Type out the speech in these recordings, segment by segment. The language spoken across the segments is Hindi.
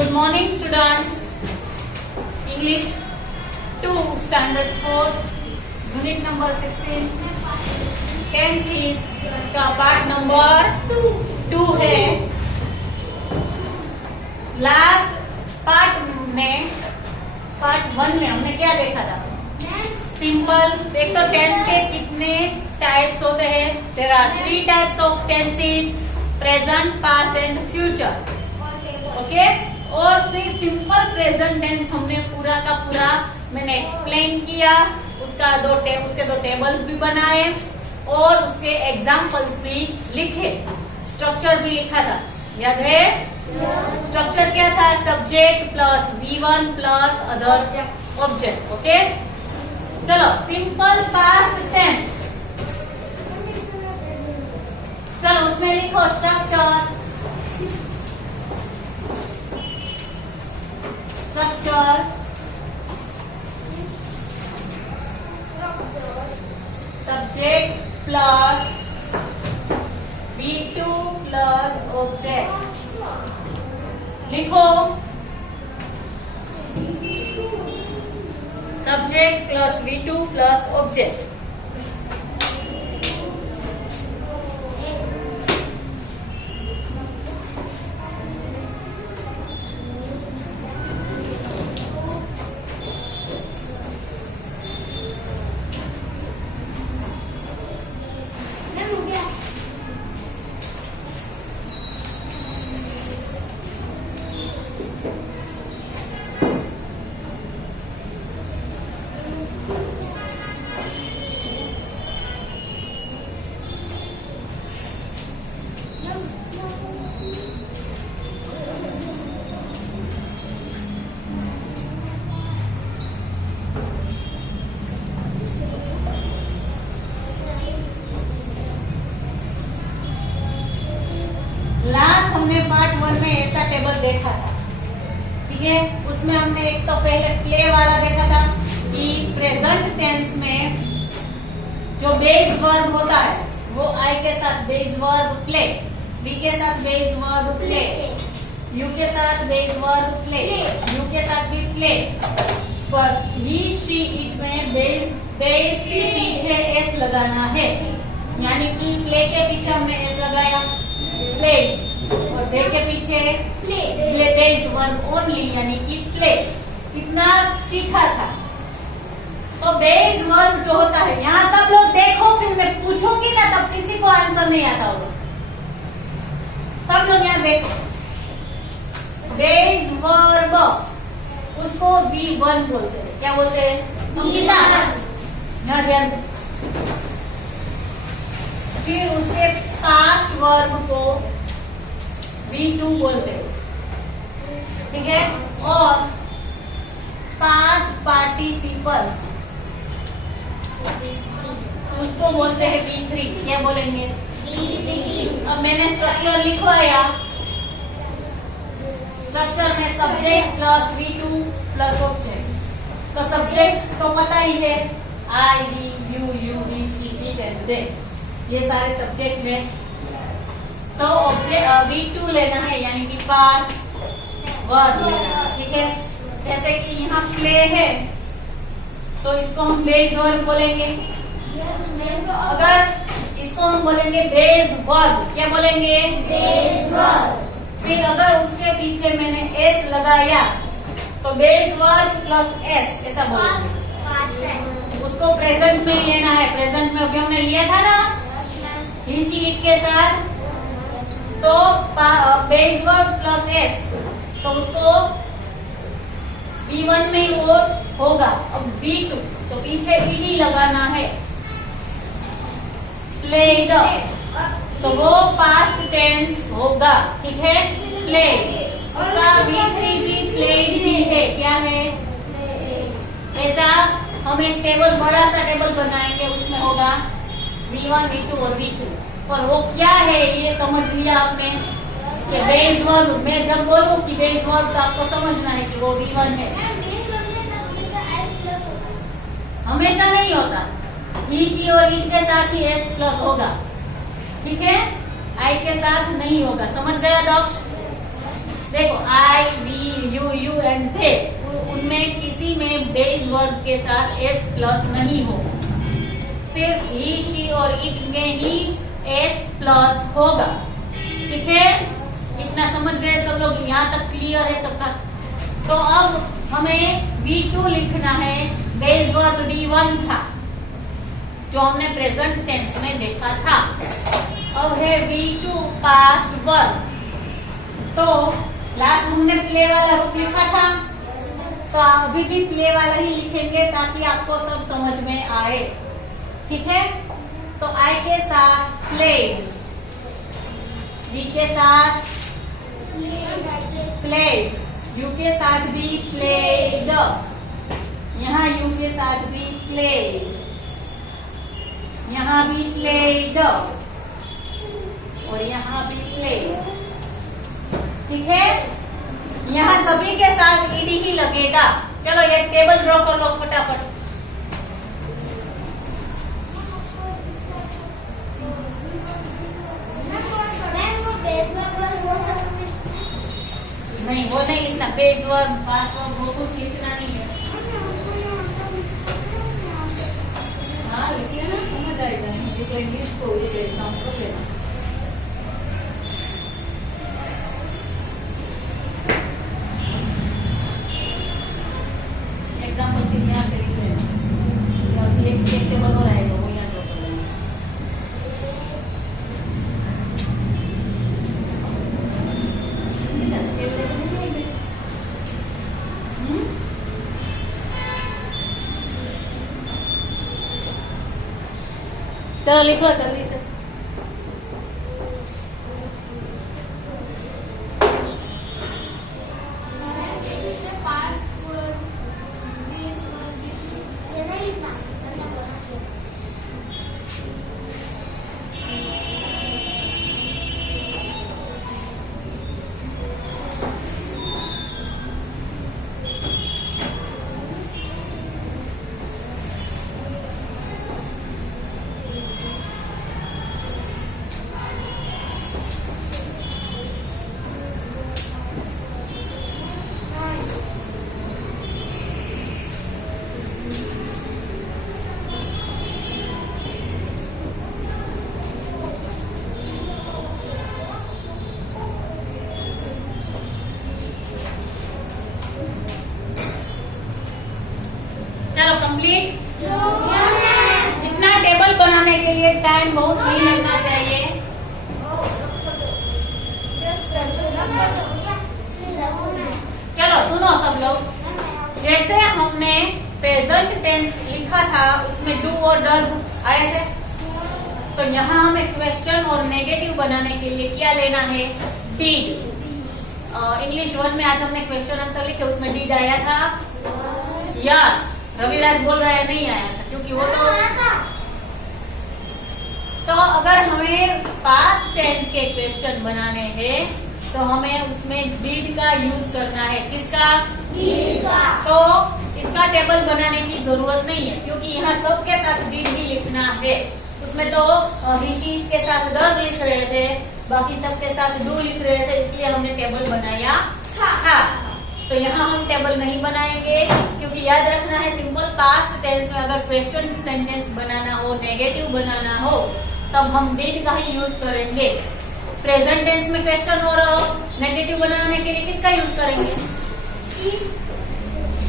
Good morning students. English 2 standard 4 unit number 16 tenses का पार्ट नंबर 2 है। लास्ट पार्ट में पार्ट 1 में हमने क्या देखा था? सिंपल। एक तो टेंस के कितने टाइप्स होते हैं? There are 3 types of tenses, present, past and future. Okay. और फिर सिंपल प्रेजेंट टेंस हमने पूरा का पूरा मैंने एक्सप्लेन किया, उसके दो टेबल्स भी बनाए और उसके एग्जाम्पल्स भी लिखे, स्ट्रक्चर भी लिखा था, याद है? स्ट्रक्चर क्या था? Subject plus V1 plus other object. Okay, चलो सिंपल पास्ट टेंस। चलो उसमें लिखो structure subject plus V2 plus object. लिखो subject plus V2 plus object. हमने पार्ट 1 में ऐसा टेबल देखा था, ठीक है? उसमें हमने एक तो पहले प्ले वाला देखा था कि प्रेजेंट टेंस में जो बेस वर्ब होता है वो आई के साथ बेस वर्ब प्ले, बी के साथ बेस वर्ब प्ले, यू के साथ बेस वर्ब प्ले, यू के साथ भी प्ले, पर ही शी इट में बेस के पीछे एस लगाना है, यानी कि प्ले के पीछे हमने एस लगाया, प्लेस, और दे के पीछे प्ले बेस वर्ब ओनली, यानी कि प्ले। कितना सीखा था? तो बेस वर्ब जो होता है, यहाँ सब लोग देखो, फिर मैं पूछूंगी ना तब किसी को आंसर नहीं आता होगा। सब लोग यहाँ देखो, बेस वर्ब उसको V1 बोलते हैं। क्या बोलते हैं? यहाँ ध्यान। फिर उसके पास्ट वर्ब को V2 बोलते हैं, ठीक है? और पास्ट पार्टिसिपल उसको बोलते हैं V3। क्या बोलेंगे? अब मैंने स्ट्रक्चर लिखवाया, स्ट्रक्चर में subject plus V2 plus object. तो सब्जेक्ट तो पता ही है, I, he, you, he, she, it and they, ये सारे सब्जेक्ट में। तो ऑब्जेक्ट V2 लेना है, यानी कि पास्ट वर्ब लेना है, ठीक है? जैसे कि यहाँ प्ले है तो इसको हम बेस वर्ब बोलेंगे। अगर इसको हम बोलेंगे बेस वर्ब। क्या बोलेंगे? Base verb. फिर अगर उसके पीछे मैंने एस लगाया तो बेस वर्ब प्लस एस, ऐसा बोलेंगे। उसको प्रेजेंट में लेना है। प्रेजेंट में अभी हमने लिया था ना ही शी इट के साथ, तो बेस वर्ब प्लस एस, तो उसको V1 में वो होगा। अब V2 तो पीछे ईडी लगाना है, प्लेड, तो वो पास्ट टेंस होगा, ठीक है? प्लेड। उसका V3 भी प्लेड ही है। क्या है? ऐसा हम एक टेबल, बड़ा सा टेबल बनाएंगे, उसमें होगा V1, V2 और V2। और वो क्या है ये समझ लिया आपने? Base verb. मैं जब बोलूं कि बेस वर्ब तो आपको समझना है कि वो V1 है। हमेशा नहीं होता, ही शी और इट के साथ ही एस प्लस होगा, ठीक है? आई के साथ नहीं होगा। समझ गया डॉक्स? देखो आई, वी, यू एंड दे, उनमें किसी में बेस वर्ब के साथ एस प्लस नहीं होगा, सिर्फ ही, शी और इट में ही एस प्लस होगा। ठीक है, इतना समझ गए सब लोग? यहाँ तक क्लियर है सबका? तो अब हमें V2 लिखना है, बेस वर्ब V1 था जो हमने प्रेजेंट टेंस में देखा था। अब है V2 पास्ट वर्ब। तो लास्ट हमने प्ले वाला रूप लिखा था, तो अभी भी प्ले वाला ही लिखेंगे ताकि आपको सब समझ में आए। ठीक है, तो आई के साथ प्लेड, वी के साथ प्लेड, यू के साथ भी प्लेड, यहाँ यू के साथ भी प्लेड, यहाँ भी प्लेड और यहाँ भी प्लेड। ठीक है, यहाँ सभी के साथ ईडी ही लगेगा। चलो ये टेबल ड्रॉ कर लो फटाफट। नहीं वो नहीं लिखना, बेस वर्ब पास्ट वर्ब वो कुछ लिखना नहीं है। हाँ लिखिए ना, समझ आएगा। इंग्लिश को ये एग्जाम्पल कर लेना। एग्जाम्पल के यहाँ से लिख लेना, एक टेबल और आएगा वो यहाँ ड्रॉ कर लेना। चलो लिखो जल्दी से। कंप्लीट? इतना टेबल बनाने के लिए टाइम बहुत नहीं लगना चाहिए। चलो सुनो सब लोग, जैसे हमने प्रेजेंट टेंस लिखा था उसमें डू और डज आए थे, तो यहाँ हमें क्वेश्चन और नेगेटिव बनाने के लिए क्या लेना है? डिड। इंग्लिश 1 में आज हमने क्वेश्चन आंसर लिखे, उसमें डिड आया था। यस, रविराज बोल रहा है नहीं आया था, क्योंकि वो तो अगर हमें पास्ट टेंस के क्वेश्चन बनाने हैं तो हमें उसमें डिड का यूज करना है। किसका? डिड का। तो इसका टेबल बनाने की जरूरत नहीं है, क्योंकि यहाँ सबके साथ डिड ही लिखना है। उसमें तो ऋषि के साथ डज लिख रहे थे, बाकी सबके साथ डू लिख रहे थे, इसलिए हमने टेबल बनाया था। तो यहाँ हम टेबल नहीं बनाएंगे, क्योंकि याद रखना है सिंपल पास्ट टेंस में अगर क्वेश्चन सेंटेंस बनाना हो, नेगेटिव बनाना हो, तब हम डिड का ही यूज करेंगे। प्रेजेंट टेंस में क्वेश्चन और नेगेटिव बनाने के लिए किसका यूज करेंगे?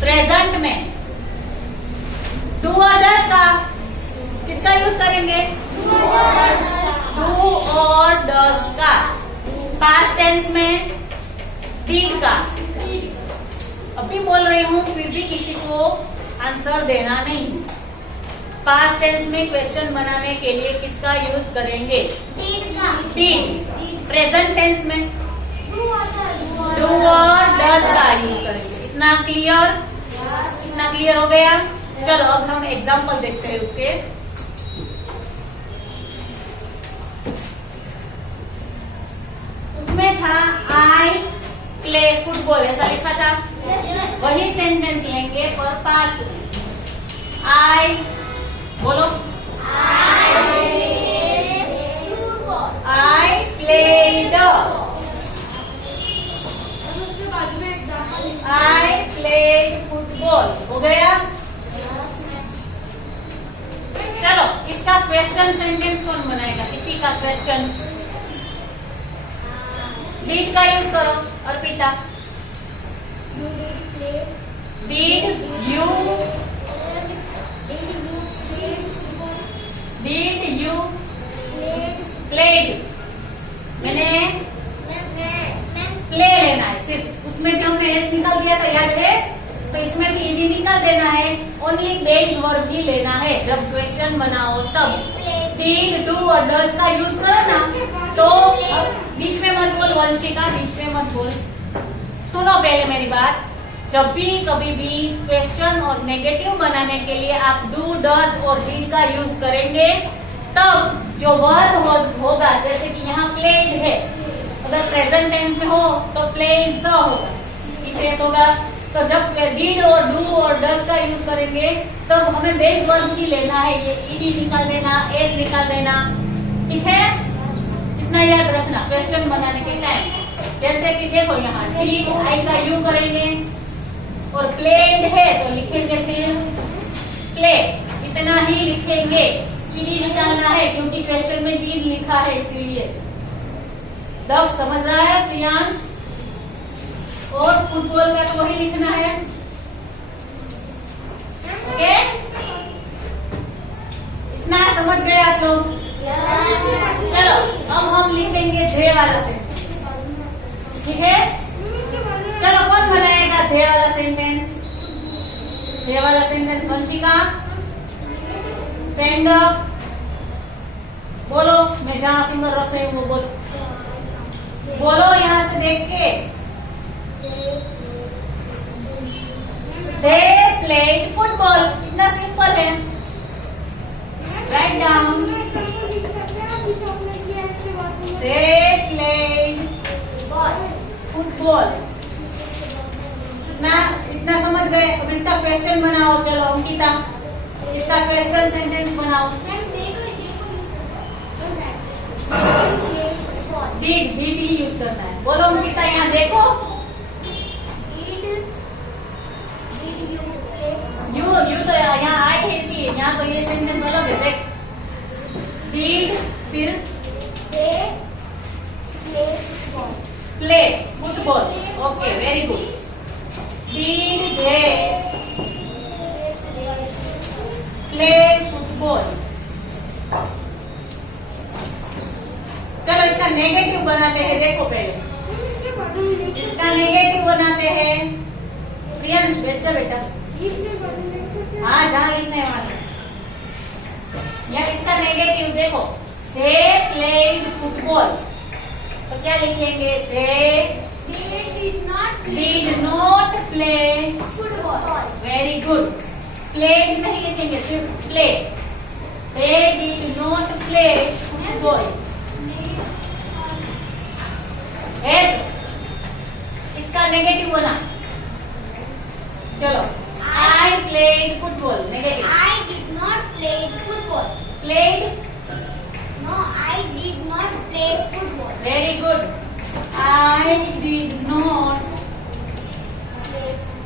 प्रेजेंट में डू और डज का किसका यूज करेंगे? डू और डज का। पास्ट टेंस में डिड का। अभी बोल रही हूँ, फिर भी किसी को आंसर देना नहीं। पास्ट टेंस में क्वेश्चन बनाने के लिए किसका यूज करेंगे? डिड। प्रेजेंट टेंस में डू और डज का यूज करेंगे। इतना क्लियर? इतना क्लियर हो गया? चलो अब हम एग्जाम्पल देखते हैं उसके। उसमें था आई प्ले फुटबॉल, ऐसा लिखा था। वही सेंटेंस लेंगे पर पास्ट में। आई बोलो, आई प्लेड क्वेश्चन सेंटेंस कौन बनाएगा? किसी का क्वेश्चन। डिड का यूज करो। Arpita, did you played? मैंने प्ले लेना है सिर्फ, उसमें भी हमने एस निकाल दिया था, याद है? तो इसमें भी ईडी निकाल देना है। ओनली बेस वर्ब ही लेना है जब क्वेश्चन बनाओ तब। डिड, डू और डज का यूज करो ना, तो बीच में मत बोल वंशिका, बीच में मत बोल। सुनो पहले मेरी बात, जब भी कभी भी क्वेश्चन और नेगेटिव बनाने के लिए आप डू, डज और डिड का यूज करेंगे, तब जो वर्ब होगा, जैसे कि यहाँ प्लेड है, अगर प्रेजेंट टेंस में हो तो प्लेज होगा, पीछे होगा। तो जब डिड और डू और डज का यूज करेंगे तब हमें बेस वर्ब ही लेना है, ये ईडी निकाल देना, एस निकाल देना, ठीक है? इतना याद रखना क्वेश्चन बनाने के टाइम। जैसे कि देखो यहाँ डिड आई का यू करेंगे और प्लेड है तो लिखेंगे सिर्फ प्ले, इतना ही लिखेंगे। ईडी निकालना है क्योंकि क्वेश्चन में डिड लिखा है, इसीलिए। डॉक्टर समझ रहा है प्रियांश? और फुटबॉल का तो वही लिखना है, ओके? इतना समझ गए आप लोग? चलो अब हम लिखेंगे ध्येय वाला सेंटेंस, ठीक है? चलो कौन बनाएगा ध्येय वाला सेंटेंस? ध्येय वाला सेंटेंस वंशिका, स्टैंड अप, बोलो। मैं जहां फिंगर रख रही हूँ वो बोलो यहाँ से देख के। They played football. इतना सिंपल है। Write down. They played football. इतना समझ गए? अब इसका क्वेश्चन बनाओ। चलो अंकिता, इसका क्वेश्चन सेंटेंस बनाओ। डिड ही यूज करना है। बोलो अंकिता, यहाँ देखो। यू तो यहाँ आए थे, इसलिए यहाँ तो ये सेंटेंस अलग है। देख, डिड फिर play football, okay very good. Did they play football. चलो इसका नेगेटिव बनाते हैं। देखो पहले इसका नेगेटिव बनाते हैं। प्रियांश बैठ जा बेटा। हाँ जहाँ लिखने वाले या इसका नेगेटिव देखो, दे प्लेड फुटबॉल, तो क्या लिखेंगे? They did not play football. Very good. Played नहीं लिखेंगे, सिर्फ play. They did not play football. इसका नेगेटिव बना। चलो, I played football. Negative. I did not play football. Played? No, I did not play football. Very good. I did not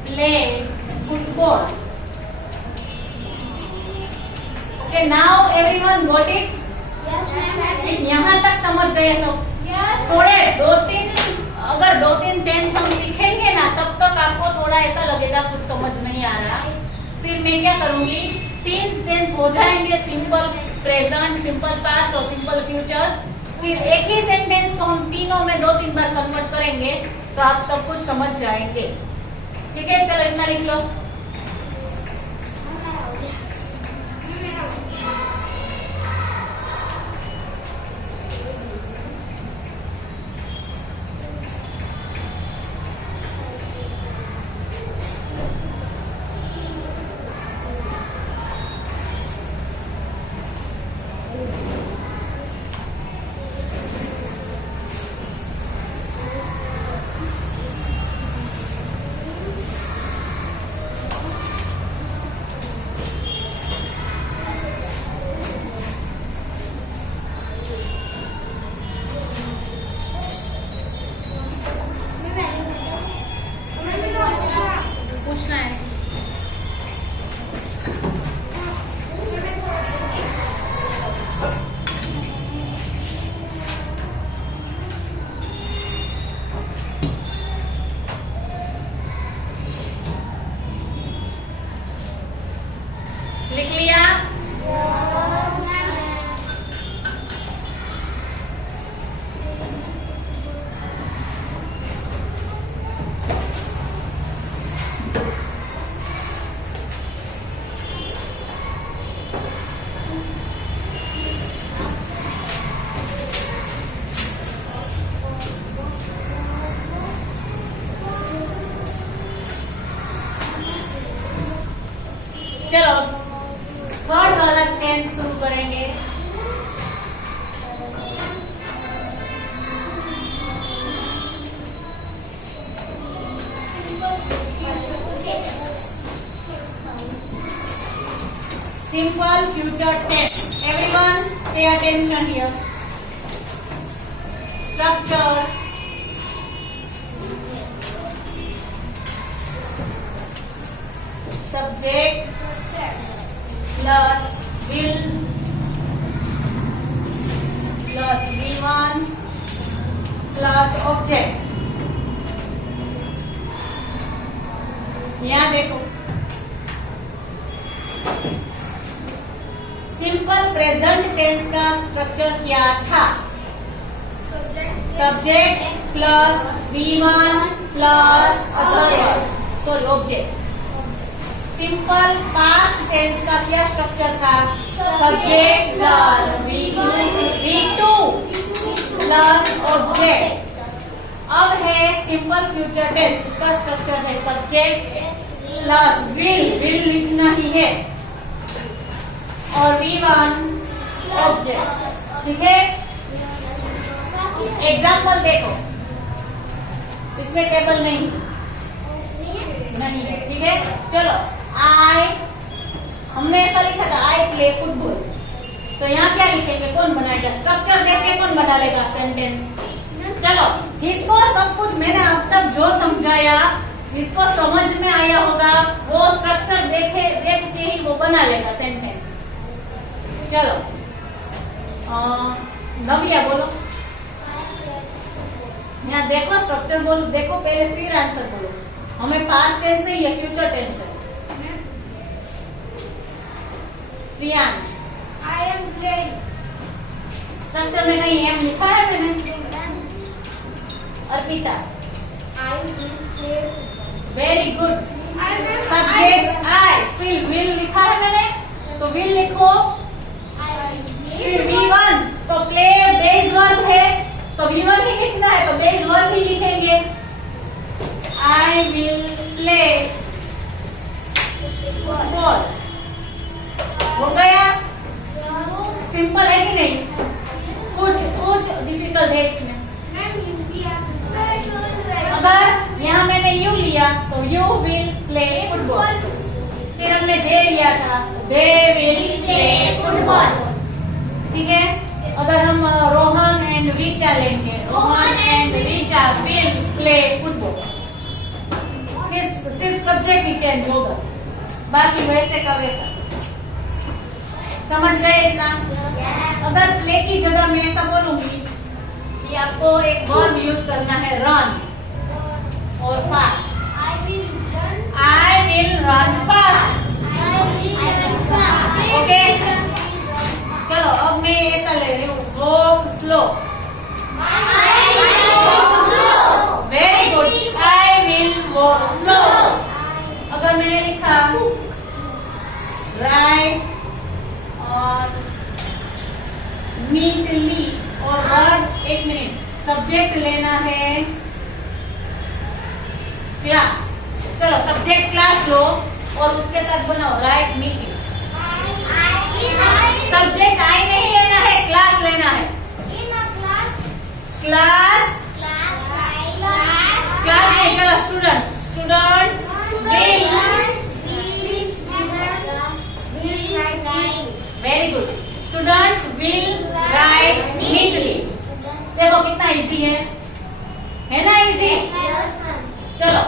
play football. Okay, now everyone got it? Yes, ma'am. यहाँ तक समझ गए सब? Yes. थोड़े अगर दो तीन टेंस हम सीखेंगे ना, तब तक आपको थोड़ा ऐसा लगेगा कुछ समझ नहीं आ रहा। फिर मैं क्या करूंगी, 3 टेंस हो जाएंगे, सिंपल प्रेजेंट, सिंपल पास्ट और सिंपल फ्यूचर। फिर एक ही सेंटेंस को हम तीनों में 2-3 बार कन्वर्ट करेंगे तो आप सब कुछ समझ जाएंगे, ठीक है? चलो इतना लिख लो। टेंस शुरू करेंगे। Simple future tense. Everyone pay attention here. Structure. Subject plus will plus V1 plus object. यहाँ देखो, सिंपल प्रेजेंट टेंस का स्ट्रक्चर क्या था? Subject plus V1 plus sorry object. Simple past tense का क्या स्ट्रक्चर था? Subject plus V2 plus object. अब है सिंपल फ्यूचर टेंस, इसका स्ट्रक्चर है सब्जेक्ट प्लस विल लिखना ही है, और V1 ऑब्जेक्ट। ठीक है, एग्जाम्पल देखो, इसमें टेबल नहीं है। ठीक है, चलो हमने ऐसा लिखा था आई प्ले फुटबॉल, तो यहाँ क्या लिखेंगे? कौन बनाएगा? स्ट्रक्चर देख के कौन बना लेगा सेंटेंस? चलो, जिसको सब कुछ मैंने अब तक जो समझाया, जिसको समझ में आया होगा, वो स्ट्रक्चर देख के ही वो बना लेगा सेंटेंस। चलो नविया बोलो, यहाँ देखो स्ट्रक्चर बोलो, देखो पहले फिर आंसर बोलो। हमें पास्ट टेंस नहीं है, फ्यूचर टेंस है। Priyansh, I am playing. Structure में कहीं एम लिखा है मैंने? Arpita, I will play. Very good. Subject I, फिर विल लिखा है मैंने, तो विल लिखो। फिर V1 तो प्ले बेस वर्ब है, तो V1 ही लिखना है, तो बेस वर्ब ही लिखेंगे। I will play football. हो गया? सिंपल है कि नहीं? कुछ डिफिकल्ट है इसमें। अगर यहाँ मैंने यू लिया तो यू विल प्ले फुटबॉल, फिर हमने दे लिया था, दे विल प्ले फुटबॉल। ठीक है, अगर हम रोहन एंड रीचा लेंगे, Rohan and Richa will play football, सिर्फ सब्जेक्ट ही चेंज होगा, बाकी वैसे का वैसा। समझ गए इतना? अगर प्ले की जगह मैं ऐसा बोलूंगी कि आपको एक वर्ब यूज करना है रन और fast. I will run fast. Okay, चलो अब मैं ऐसा ले रही हूँ, walk slow. Very good, I will walk slow. अगर मैंने लिखा राइट और नीटली और वर्ब, एक मिनट, सब्जेक्ट लेना है क्लास। चलो सब्जेक्ट क्लास लो और उसके साथ बनाओ राइट नीटली। सब्जेक्ट आई नहीं लेना है, क्लास लेना है। क्लास नहीं, चलो students very good, students will write neatly. देखो कितना इजी है ना? इजी। चलो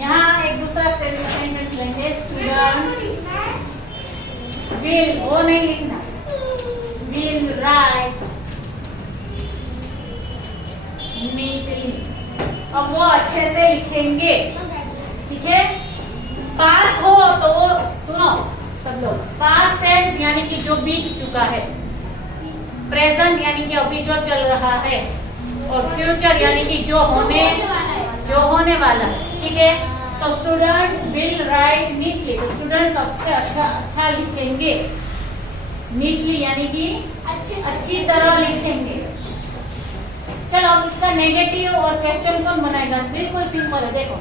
यहाँ एक दूसरा स्टेटमेंट लेंगे, स्टूडेंट विल, वो नहीं लिखना, विल राइट नीटली। अब वो अच्छे से लिखेंगे। ठीक है, पास्ट हो तो वो सुनो सब लोग, पास्ट टेंस यानी कि जो बीत चुका है, प्रेजेंट यानी कि अभी जो चल रहा है, और फ्यूचर यानी कि जो होने वाला है। ठीक है, तो स्टूडेंट्स विल राइट नीटली, तो स्टूडेंट्स सबसे अच्छा लिखेंगे। नीटली यानी कि अच्छी तरह लिखेंगे। चलो अब इसका नेगेटिव और क्वेश्चन कौन बनाएगा? बिल्कुल सिंपल है, देखो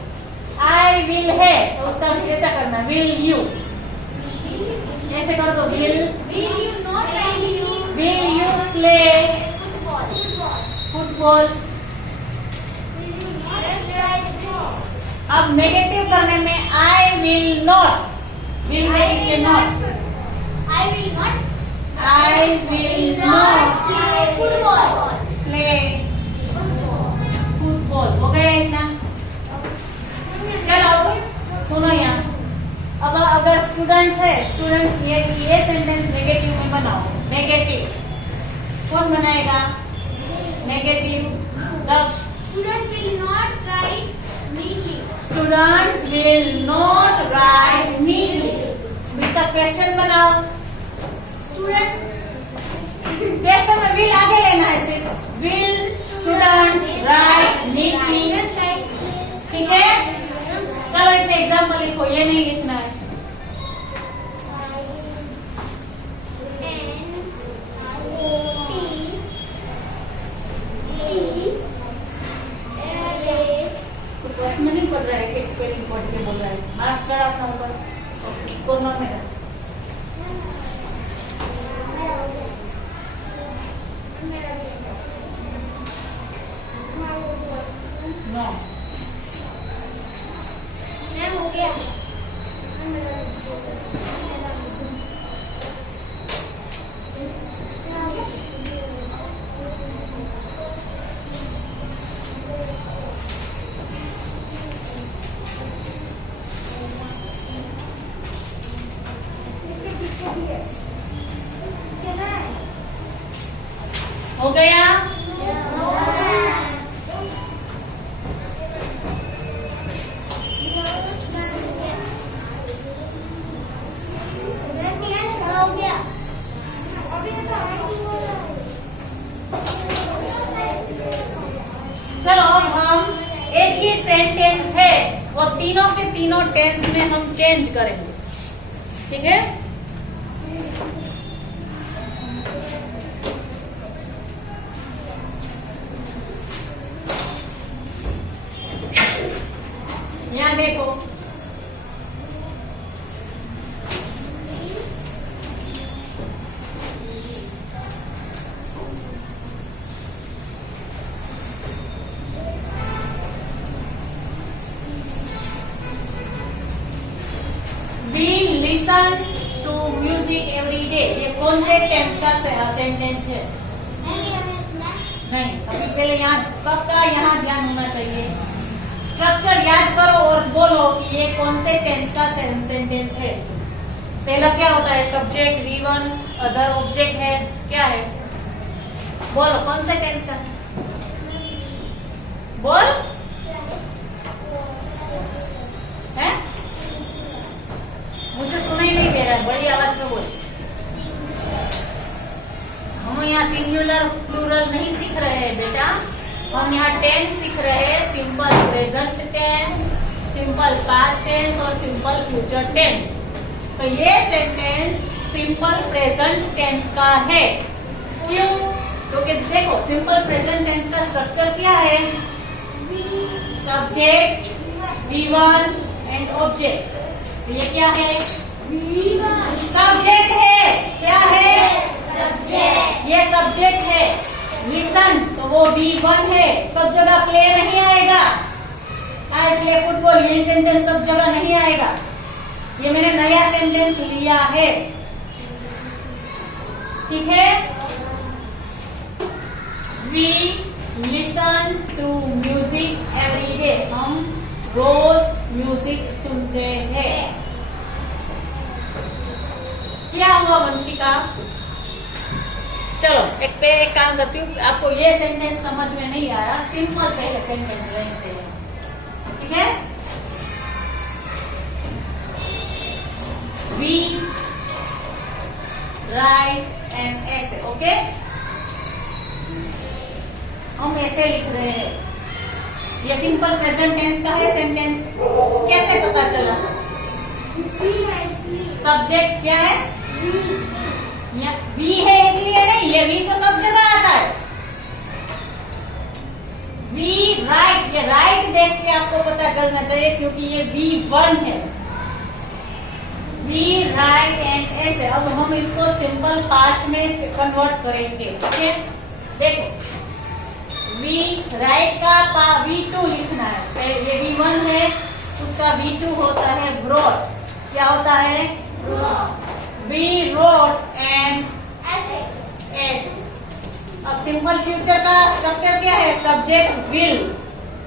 आई विल है तो उसका ऐसा करना, विल यू। ऐसे कर दो, Will you not try to will you play football? Football. Will you not try this? अब नेगेटिव करने में आई विल नॉट, विल के पीछे not, I will not I will not play football. Play football. हो गया इतना? चलो सुनो यहाँ, अब अगर स्टूडेंट्स है, स्टूडेंट्स ये सेंटेंस नेगेटिव में बनाओ। नेगेटिव कौन बनाएगा? नेगेटिव लक्ष्य। Student will not write neatly. Students will not right neatly. इसका क्वेश्चन बनाओ। Student क्वेश्चन में विल आगे लेना है सिर्फ। Will students right neatly. ठीक है, चलो इतने एग्जाम्पल लिखो, ये नहीं लिखना है। तो प्रश्न में नहीं पढ़ रहा है कि स्पेलिंग पढ़ के बोल रहा है। मास्टर अपना ऊपर कॉर्नर में रख। नो मैम हो गया। हो गया? हो गया। चलो अब हम एक ही सेंटेंस है, वो तीनों के तीनों टेंस में हम चेंज करेंगे। ठीक है, यहाँ देखो, we listen to music every day. ये कौन से टेंस का सेंटेंस है? नहीं, अभी पहले यहाँ सबका यहाँ ध्यान होना चाहिए। स्ट्रक्चर याद करो और बोलो कि ये कौन से टेंस का सेंटेंस है। पहला क्या होता है? सब्जेक्ट, V1, अदर ऑब्जेक्ट है, क्या है? बोलो कौन से टेंस का? बोल है? मुझे सुनाई नहीं दे रहा है, बड़ी आवाज में बोल। हम यहाँ सिंगुलर प्लूरल नहीं सीख रहे हैं बेटा, हम यहाँ टेंस सीख रहे हैं। Simple present tense, simple past tense और सिंपल फ्यूचर टेंस। तो ये सेंटेंस सिंपल प्रेजेंट टेंस का है। क्यों? क्योंकि देखो सिंपल प्रेजेंट टेंस का स्ट्रक्चर क्या है? Subject, V1 and object. ये क्या है? सब्जेक्ट है। क्या है? सब्जेक्ट। ये सब्जेक्ट है। लिसन तो वो V1 है, सब जगह प्ले नहीं आएगा। आई प्ले फुटबॉल, ये सेंटेंस सब जगह नहीं आएगा। ये मैंने नया सेंटेंस लिया है। ठीक है, we listen to music every day. हम रोज म्यूजिक सुनते हैं। क्या हुआ वंशिका? चलो एक काम करती हूँ, आपको ये सेंटेंस समझ में नहीं आ रहा, सिंपल पहले सेंटेंस लेते हैं। ठीक है, वी राइट एन ऐसे। ओके, हम ऐसे लिख रहे हैं। ये सिंपल प्रेजेंट टेंस का है सेंटेंस। कैसे पता चला? सब्जेक्ट क्या है? वी है इसलिए नहीं, ये वी तो सब जगह आता है। वी राइट, ये राइट देख के आपको पता चलना चाहिए क्योंकि ये V1 है। वी राइट एंड ऐसे। अब हम इसको सिंपल पास्ट में कन्वर्ट करेंगे। ओके, देखो वी राइट का V2 लिखना है। ये V1 है, उसका V2 होता है wrote। क्या होता है? वी wrote एंड एस। अब सिंपल फ्यूचर का स्ट्रक्चर क्या है? Subject will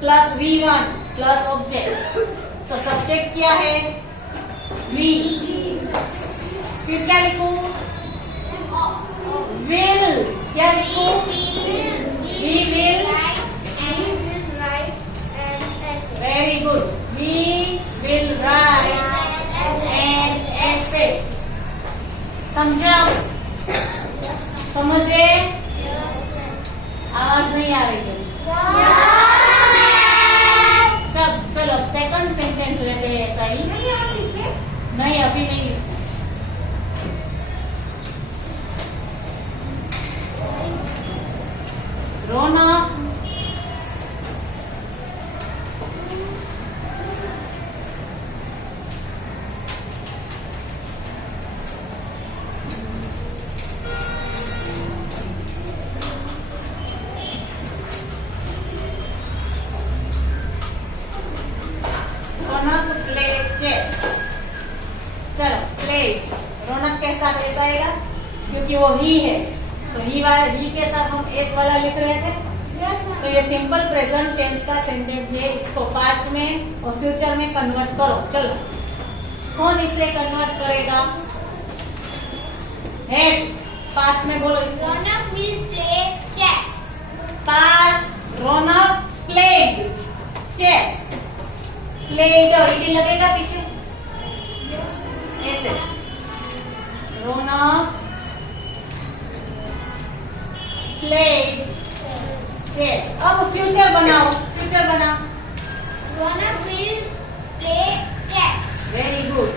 plus V1 plus object. तो सब्जेक्ट क्या है? वी। फिर क्या लिखूं? विल। क्या लिखूं? We will. Very good. We will write and ऐसे। समझे आप? समझे? आवाज नहीं आ रही है। चलो सेकंड सेंटेंस लेते हैं। ऐसा ही नहीं, अभी नहीं। रौनक प्ले चेस। चलो प्लेस। रौनक के साथ ऐसा आएगा क्योंकि वो ही है, तो ही के साथ हम एस वाला लिख रहे थे। तो ये सिंपल प्रेजेंट टेंस का सेंटेंस है। इसको पास्ट में और फ्यूचर में कन्वर्ट करो। चलो, कौन इसे कन्वर्ट करेगा? है पास्ट में बोलो इसको। Raunak will play chess. Past Raunak played chess. Played और ईडी लगेगा पीछे ऐसे। Raunak played chess. अब फ्यूचर बनाओ, फ्यूचर बनाओ। Rona will play chess. Very good.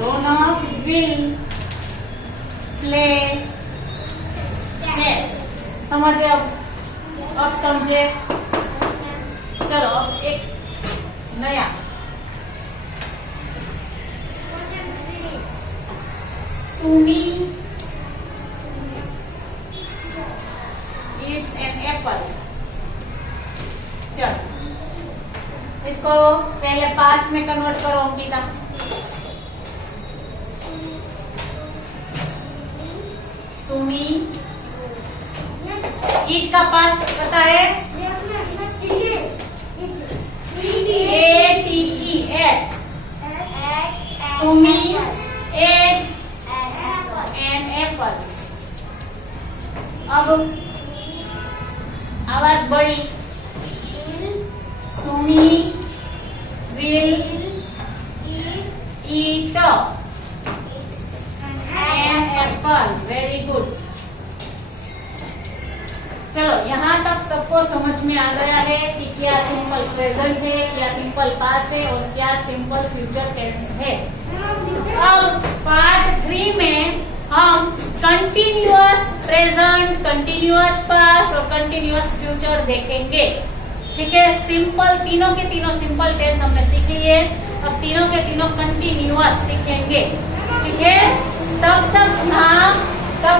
Raunak will play chess. समझे? अब समझे? चलो अब एक नया। Sumi eats an apple. चलो इसको पहले पास्ट में कन्वर्ट करो अंकिता। सुमी ईट का पास्ट पता है? ATE ate. Sumi ate an apple. अब आवाज बड़ी। Sumi will eat an apple. Very good. चलो यहाँ तक सबको समझ में आ गया है कि क्या सिंपल प्रेजेंट है, क्या सिंपल पास्ट है और क्या सिंपल फ्यूचर टेंस है। अब पार्ट 3 में हम कंटिन्यूअस प्रेजेंट, कंटिन्यूअस पास्ट और कंटिन्यूअस फ्यूचर देखेंगे। ठीक है, सिंपल तीनों के तीनों सिंपल टेंस हमने सीख लिए। अब तीनों के तीनों कंटिन्यूअस सीखेंगे। ठीक है, तब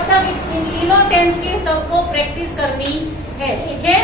तक इन तीनों टेंस की सबको प्रैक्टिस करनी है। ठीक है।